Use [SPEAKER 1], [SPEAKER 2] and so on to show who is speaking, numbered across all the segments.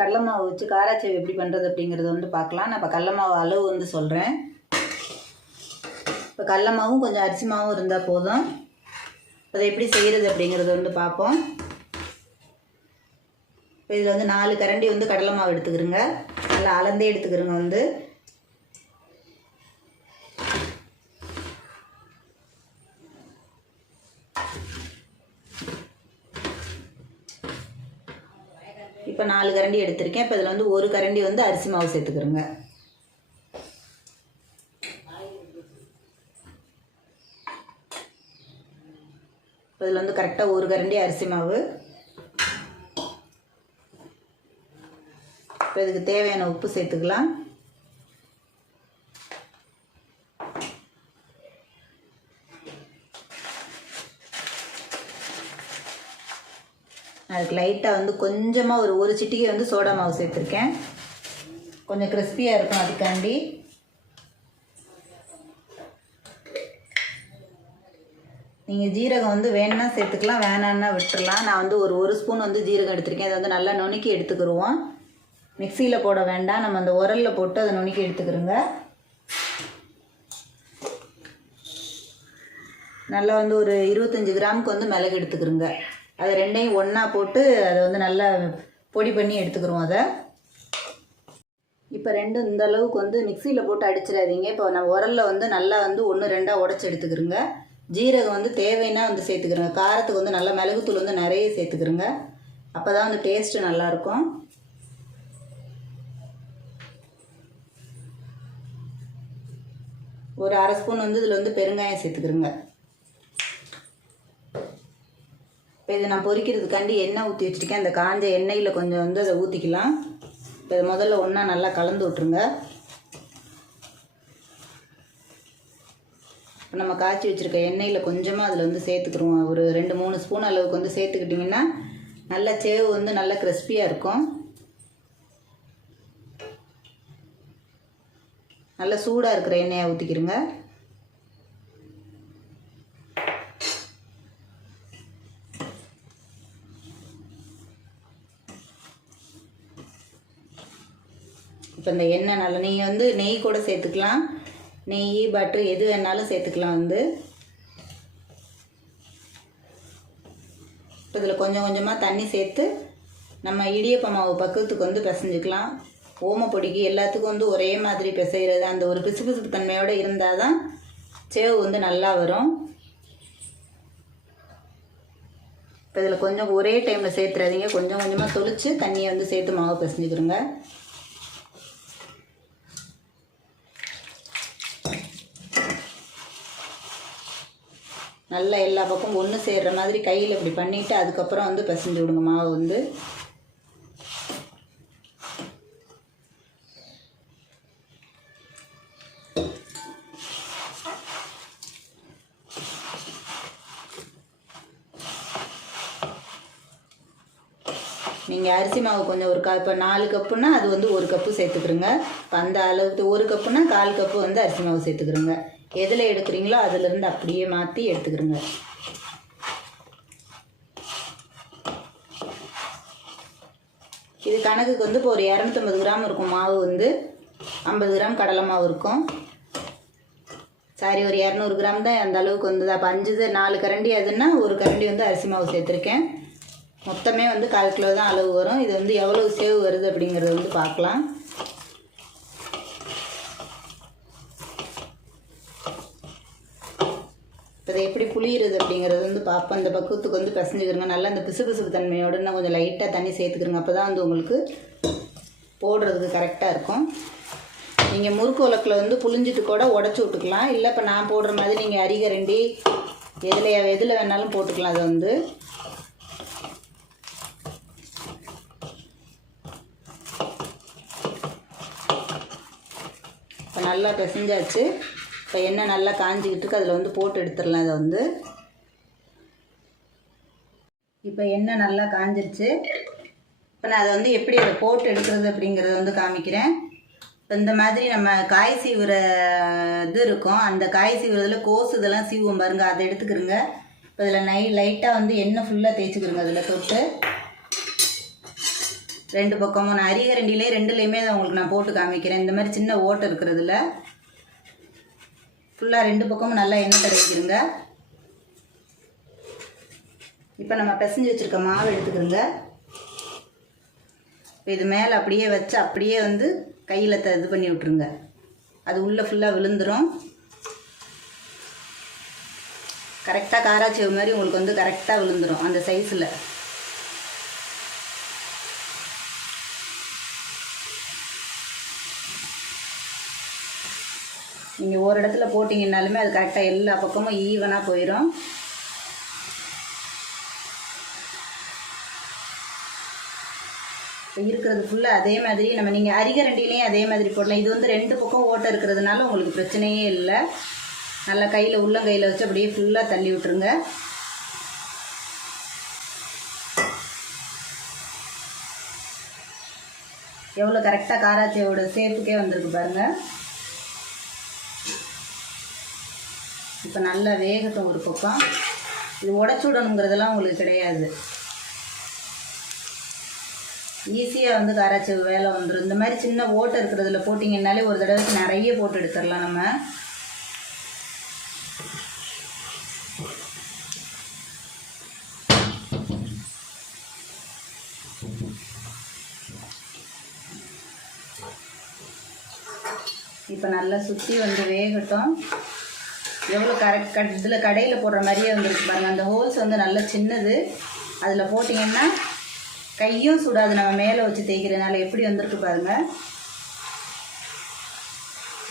[SPEAKER 1] கடலை மாவு வச்சு காராச்சேவ் எப்படி பண்ணுறது அப்படிங்கிறத வந்து பார்க்கலாம். நான் இப்போ கடல மாவு அளவு வந்து சொல்கிறேன் இப்போ கடல மாவும் கொஞ்சம் அரிசி மாவும் இருந்தால் போதும். இப்போ அதை எப்படி செய்கிறது அப்படிங்கிறத வந்து பார்ப்போம். இப்போ இதில் வந்து நாலு கரண்டி வந்து கடலை மாவு எடுத்துக்கிறோங்க. நல்லா அளந்தே எடுத்துக்கிறோங்க வந்து. இப்போ நாலு கரண்டி எடுத்திருக்கேன். இப்போ இதில் வந்து ஒரு கரண்டி வந்து அரிசி மாவு சேர்த்துக்கிறோங்க. இப்போ இதில் வந்து கரெக்டாக ஒரு கரண்டி அரிசி மாவு. இப்போ இதுக்கு தேவையான உப்பு சேர்த்துக்கலாம். அதுக்கு லைட்டாக வந்து கொஞ்சமாக ஒரு ஒரு சிட்டிகை வந்து சோடா மாவு சேர்த்துருக்கேன். கொஞ்சம் கிறிஸ்பியாக இருக்கும் அதுக்காண்டி. நீங்கள் ஜீரகம் வந்து வேணும்னா சேர்த்துக்கலாம் வேணான்னா விட்டுடலாம் நான் வந்து ஒரு ஒரு ஸ்பூன் வந்து ஜீரகம் எடுத்திருக்கேன். அதை வந்து நல்லா நுணுக்கி எடுத்துக்கிடுவோம் மிக்சியில் போட வேண்டாம். நம்ம அந்த உரலில் போட்டு அதை நுணுக்கி எடுத்துக்கிறோங்க நல்லா வந்து ஒரு இருபத்தஞ்சி கிராமுக்கு வந்து மிளகு எடுத்துக்கிறோங்க அதை ரெண்டையும் ஒன்றா போட்டு அதை வந்து நல்லா பொடி பண்ணி எடுத்துக்கிறோம் அதை. இப்போ ரெண்டும் இந்த அளவுக்கு வந்து மிக்சியில் போட்டு அடிச்சிடாதீங்க. இப்போ நான் உரலில் வந்து நல்லா வந்து ஒன்று ரெண்டாக உடச்சி எடுத்துக்கிறோங்க. ஜீரகம் வந்து தேவைன்னா வந்து சேர்த்துக்கிறோங்க. காரத்துக்கு வந்து நல்லா மிளகுத்தூள் வந்து நிறைய சேர்த்துக்கிறோங்க. அப்போ தான் வந்து டேஸ்ட்டு நல்லாயிருக்கும். ஒரு அரை ஸ்பூன் வந்து இதில் வந்து பெருங்காயம் சேர்த்துக்கிறோங்க. இப்போ இதை நான் பொரிக்கிறதுக்காண்டி எண்ணெய் ஊற்றி வச்சுருக்கேன். அந்த காஞ்ச எண்ணெயில் கொஞ்சம் வந்து அதை ஊற்றிக்கலாம் இப்போ இதை முதல்ல ஒன்றா நல்லா கலந்து விட்ருங்க இப்போ நம்ம காய்ச்சி வச்சுருக்க எண்ணெயில் கொஞ்சமாக அதில் வந்து சேர்த்துக்கிருவோம் ஒரு ரெண்டு மூணு ஸ்பூன் அளவுக்கு வந்து சேர்த்துக்கிட்டிங்கன்னா நல்ல சேவு வந்து நல்லா கிறிஸ்பியாக இருக்கும். நல்லா சூடாக இருக்கிற எண்ணெயை ஊற்றிக்கிருங்க இப்போ இந்த எண்ணெய் நல்லா நீங்கள் வந்து நெய் கூட சேர்த்துக்கலாம். நெய் பட்ரு எது வேணாலும் சேர்த்துக்கலாம் வந்து. இப்போ இதில் கொஞ்சம் கொஞ்சமாக தண்ணி சேர்த்து நம்ம இடியப்ப மாவு பக்குவத்துக்கு வந்து பிசைஞ்சுக்கலாம். ஓமப்பொடிக்கு எல்லாத்துக்கும் வந்து ஒரே மாதிரி பிசைகிறது அந்த ஒரு பிசுபிசுப்பு தன்மையோடு இருந்தால் தான் சேவு வந்து நல்லா வரும். இப்போ இதில் கொஞ்சம் ஒரே டைமில் சேர்த்துறாதீங்க. கொஞ்சம் கொஞ்சமாக தொளித்து தண்ணியை வந்து சேர்த்து மாவு பிசைஞ்சுக்கிறோங்க நல்லா எல்லா பக்கமும் ஒன்று சேர்கிற மாதிரி கையில் இப்படி பண்ணிவிட்டு அதுக்கப்புறம் வந்து பிசைஞ்சு விடுங்க. மாவு வந்து. நீங்கள் அரிசி மாவு கொஞ்சம் ஒரு கப் இப்போ நாலு கப்புனா அது வந்து ஒரு கப்பு சேர்த்துக்கிறோங்க. இப்போ அந்த அளவுக்கு ஒரு கப்புனா கால் கப்பு வந்து அரிசி மாவு சேர்த்துக்கிறோங்க. எதில் எடுக்கிறீங்களோ அதிலிருந்து அப்படியே மாற்றி எடுத்துக்கிறோங்க. இது கணக்குக்கு வந்து இப்போ ஒரு இரநூத்தம்பது கிராம் இருக்கும். மாவு வந்து ஐம்பது கிராம் கடலை மாவு இருக்கும். சாரி ஒரு இரநூறு கிராம் தான் அந்த அளவுக்கு வந்தது. அப்போ அஞ்சு நாலு கரண்டி அதுன்னா ஒரு கரண்டி வந்து அரிசி மாவு சேர்த்துருக்கேன். மொத்தமே வந்து கால் கிலோ தான் அளவு வரும். இது வந்து எவ்வளவு சேவ் வருது அப்படிங்கிறத வந்து பார்க்கலாம். இப்போ இதை எப்படி புளியுறது அப்படிங்கிறது வந்து பார்ப்போம் அந்த பக்குவத்துக்கு வந்து பிசைஞ்சுக்கிறங்க. நல்லா அந்த பிசு பிசுப்பு தன்மையோட இன்னும் கொஞ்சம் லைட்டாக தண்ணி சேர்த்துக்கிறங்க. அப்போ தான் வந்து உங்களுக்கு போடுறதுக்கு கரெக்டாக இருக்கும். நீங்கள் முறுக்கு உலக்கில் வந்து புளிஞ்சிட்டு கூட உடச்சி விட்டுக்கலாம். இல்லை இப்போ நான் போடுற மாதிரி நீங்கள் அரிகரண்டி எதில் எதில் வேணாலும் போட்டுக்கலாம் அதை வந்து. இப்போ நல்லா பிசைஞ்சாச்சு. இப்போ எண்ணெய் நல்லா காஞ்சிக்கிட்டு இருக்கு அதில் வந்து போட்டு எடுத்துடலாம் இதை வந்து. இப்போ எண்ணெய் நல்லா காஞ்சிருச்சு. இப்போ நான் அதை வந்து எப்படி அதை போட்டு எடுக்கிறது அப்படிங்கிறத வந்து காமிக்கிறேன். இப்போ இந்த மாதிரி நம்ம காய் சீவுற இது இருக்கும். அந்த காய் சீவுறதில் கோசு இதெல்லாம் சீவும் பாருங்க. அதை எடுத்துக்கிறோங்க. இப்போ இதில் நை லைட்டாக வந்து எண்ணெய் ஃபுல்லாக தேய்ச்சிக்கிறோங்க அதில் தொட்டு. ரெண்டு பக்கமும் நான் அரிகரண்டிலே ரெண்டுலேயுமே அதை உங்களுக்கு நான் போட்டு காமிக்கிறேன். இந்த மாதிரி சின்ன ஓட்டை இருக்கிறதுல. ஃபுல்லாக ரெண்டு பக்கமும் நல்லா எண்ணெய் தடவிக்கிறோங்க. இப்போ நம்ம பிசைஞ்சு வச்சுருக்க மாவு எடுத்துக்கிறோங்க. இப்போ இது மேலே அப்படியே வச்சு அப்படியே வந்து கையில் த இது பண்ணி விட்ருங்க அது உள்ளே ஃபுல்லாக விழுந்துரும். கரெக்டாக காராச்சேவு மாதிரி உங்களுக்கு வந்து கரெக்டாக விழுந்துரும் அந்த சைஸில் நீங்கள் ஒரு இடத்துல போட்டிங்கனாலுமே அது கரெக்டாக எல்லா பக்கமும் ஈவனாக போயிடும் இப்போ இருக்கிறது ஃபுல்லாக அதே மாதிரி நம்ம நீங்கள் அரிகரண்டிலையும் அதே மாதிரி போடலாம். இது வந்து ரெண்டு பக்கம் ஓட்டை இருக்கிறதுனால உங்களுக்கு பிரச்சனையே இல்லை. நல்லா கையில் உள்ளங்கையில் வச்சு அப்படியே ஃபுல்லாக தள்ளி விட்டுருங்க. எவ்வளோ கரெக்டாக காராச்சியோட சேர்த்துக்கே வந்திருக்கு பாருங்கள் இப்போ நல்லா வேகட்டும் ஒரு பக்கம். இது உடச்சி விடணுங்கிறதெல்லாம் உங்களுக்கு கிடையாது. ஈஸியாக வந்து காராச்சேவு வேலை வந்துடும் இந்த மாதிரி சின்ன ஓட்டை இருக்கிறதுல போட்டிங்கன்னாலே ஒரு தடவைக்கு நிறைய போட்டு எடுத்துடலாம் நம்ம. இப்போ நல்லா சுற்றி வந்து வேகட்டும். எவ்வளோ கரெக்ட் கட் இதில் கடையில் போடுற மாதிரியே வந்துருக்கு பாருங்கள் அந்த ஹோல்ஸ் வந்து நல்லா சின்னது. அதில் போட்டிங்கன்னா கையும் சுடாது. நம்ம மேலே வச்சு தேய்க்கிறதுனால எப்படி வந்திருக்கு பாருங்கள்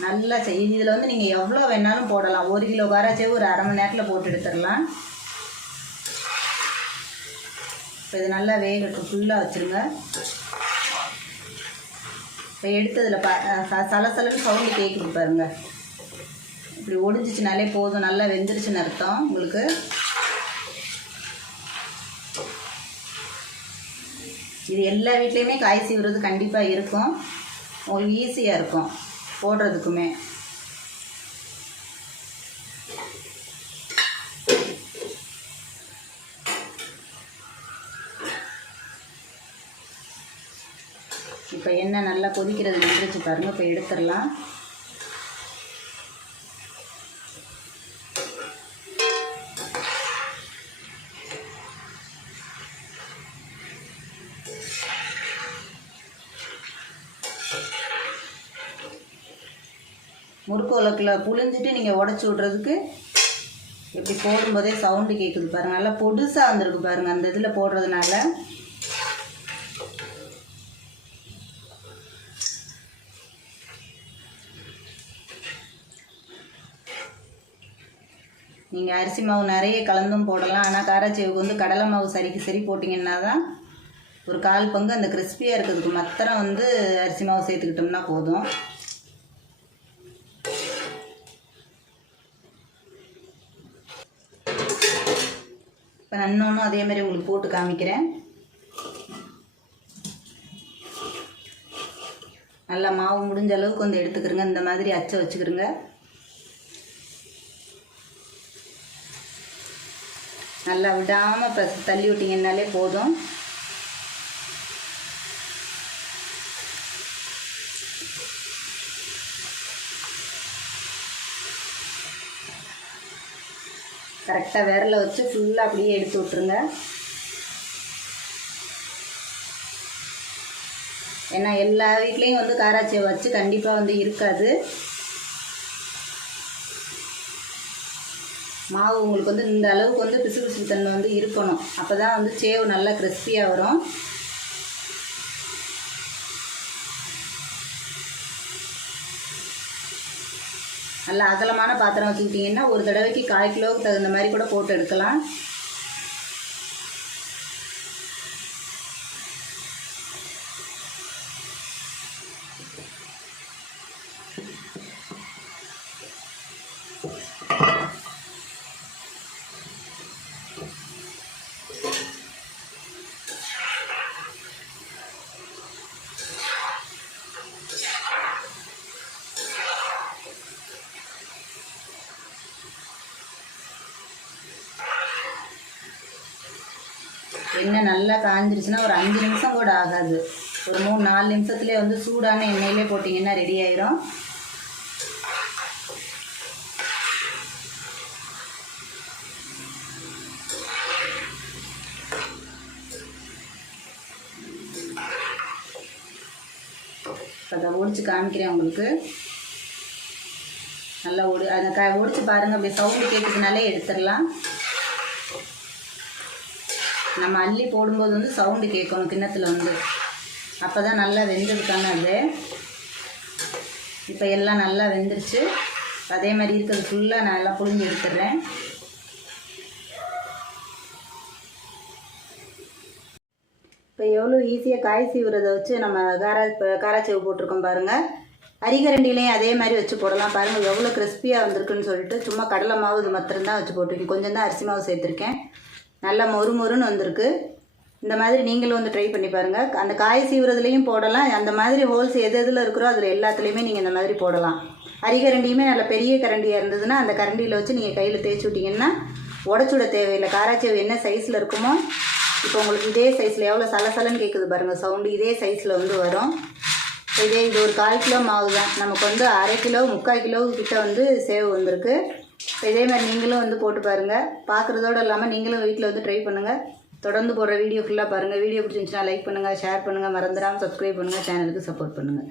[SPEAKER 1] நல்லா செய். இதில் வந்து நீங்கள் எவ்வளோ வேணாலும் போடலாம். ஒரு கிலோ காராச்சேவு ஒரு அரை மணி நேரத்தில் போட்டு எடுத்துடலாம். இப்போ இது நல்லா வேகட்டும். ஃபுல்லாக வச்சுருங்க. இப்போ எடுத்ததில் ப சலசலன்னு சவுண்டு கேட்குது பாருங்க. இப்படி ஒடிஞ்சிச்சுனாலே போதும். நல்லா வெந்துருச்சுன்னு அர்த்தம் உங்களுக்கு. இது எல்லா வீட்லேயுமே காய் சீவுறது கண்டிப்பாக இருக்கும். உங்களுக்கு ஈஸியாக இருக்கும் போடுறதுக்குமே இப்போ எண்ணெய் நல்லா கொதிக்கிறது நின்றுச்சு பாருங்க இப்போ எடுத்துடலாம். முறுக்கு உலக்கில் புழிஞ்சிட்டு நீங்கள் உடச்சி விட்றதுக்கு இப்படி போடும்போதே சவுண்டு கேட்குது பாருங்கள் நல்லா பொடுசாக வந்திருக்கு பாருங்கள் அந்த இதில் போடுறதுனால. நீங்கள் அரிசி மாவு நிறைய கலந்தும் போடலாம். ஆனால் காராச்சேவுக்கு வந்து கடலை மாவு சரிக்கு சரி போட்டிங்கன்னா தான் ஒரு கால் பங்கு அந்த கிறிஸ்பியாக இருக்கிறதுக்கு மாத்திரம் வந்து அரிசி மாவு சேர்த்துக்கிட்டோம்னா போதும். இப்போ நான் இன்னொன்றும் அதே மாதிரி உங்களுக்கு போட்டு காமிக்கிறேன். நல்லா மாவு முடிஞ்ச அளவுக்கு வந்து எடுத்துக்கிறங்க. இந்த மாதிரி அச்சை வச்சுக்கிறங்க. நல்லா விடாமல் இப்போ தள்ளி விட்டிங்கன்னாலே போதும். கரெக்டாக விரல வச்சு ஃபுல்லாக அப்படியே எடுத்து விட்ருங்க ஏன்னா எல்லா வீட்லேயும் வந்து காராச்சியை வச்சு கண்டிப்பாக வந்து இருக்காது. மாவு உங்களுக்கு வந்து இந்த அளவுக்கு வந்து பிசு பிசு தன்மை வந்து இருக்கணும். அப்போ தான் வந்து சேவு நல்லா கிறிஸ்பியாக வரும். நல்லா அகலமான பாத்திரம் வச்சுக்கிட்டிங்கன்னா ஒரு தடவைக்கு கால் கிலோவுக்கு தகுந்த மாதிரி கூட போட்டு எடுக்கலாம். எண்ணெய் நல்லா காஞ்சிருச்சுன்னா ஒரு அஞ்சு நிமிஷம் கூட ஆகாது. ஒரு மூணு நாலு நிமிஷத்துலேயே வந்து சூடான எண்ணெயிலே போட்டிங்கன்னா ரெடி ஆயிரும். அதை ஒடிச்சு காமிக்கிறேன் உங்களுக்கு. நல்லா ஒடி அதை க ஒடிச்சு பாருங்கள் அப்படியே சவுண்டு கேட்டுக்குனாலே எடுத்துடலாம். நம்ம அள்ளி போடும்போது வந்து சவுண்டு கேட்கணும் கிண்ணத்தில் வந்து. அப்போ தான் நல்லா வெந்திருக்காங்க அது. இப்போ எல்லாம் நல்லா வெந்துருச்சு. அதே மாதிரி இருக்கிறது ஃபுல்லாக நான் எல்லாம் புழிஞ்சு எடுத்துடுறேன். இப்போ எவ்வளோ ஈஸியாக காய் சீவுறதை வச்சு நம்ம காரா இப்போ காராச்சேவு போட்டிருக்கோம் பாருங்கள் அரிகரண்டிலையும் அதே மாதிரி வச்சு போடலாம். பாருங்கள் எவ்வளோ கிறிஸ்பியாக வந்திருக்குன்னு சொல்லிட்டு சும்மா கடலை மாவு இது மாத்திரம் தான் வச்சு போட்டிருக்கேன். கொஞ்சம் தான் அரிசி மாவு சேர்த்துருக்கேன். நல்லா மொறு மொறுன்னு வந்திருக்கு. இந்த மாதிரி நீங்களும் வந்து ட்ரை பண்ணி பாருங்கள் அந்த காய் சீவுறதுலேயும் போடலாம். அந்த மாதிரி ஹோல்ஸ் எது எதில் இருக்கிறோ அதில் எல்லாத்துலேயுமே நீங்கள் இந்த மாதிரி போடலாம். அரிகரண்டியுமே நல்ல பெரிய கரண்டியாக இருந்ததுன்னா அந்த கரண்டியில் வச்சு நீங்கள் கையில் தேய்ச்சி விட்டிங்கன்னா உடச்சுட தேவையில்லை. காராச்சேவு என்ன சைஸில் இருக்குமோ இப்போ உங்களுக்கு இதே சைஸில் எவ்வளோ சலசலன்னு கேட்குது பாருங்கள் சவுண்டு இதே சைஸில் வந்து வரும். இதே இது ஒரு கால் கிலோ மாவு தான். நமக்கு வந்து அரை கிலோ முக்கால் கிலோ கிட்ட வந்து சேவ் வந்திருக்கு. இதே மாதிரி நீங்களும் வந்து போட்டு பாருங்கள் பார்க்குறதோடு இல்லாமல் நீங்களும் வீட்டில் வந்து ட்ரை பண்ணுங்கள் தொடர்ந்து போடுற வீடியோ ஃபுல்லாக பாருங்கள் வீடியோ பிடிச்சிருந்துச்சுன்னா லைக் பண்ணுங்கள் ஷேர் பண்ணுங்கள் மறந்துடாமல் சப்ஸ்கிரைப் பண்ணுங்கள் சேனலுக்கு சப்போர்ட் பண்ணுங்கள்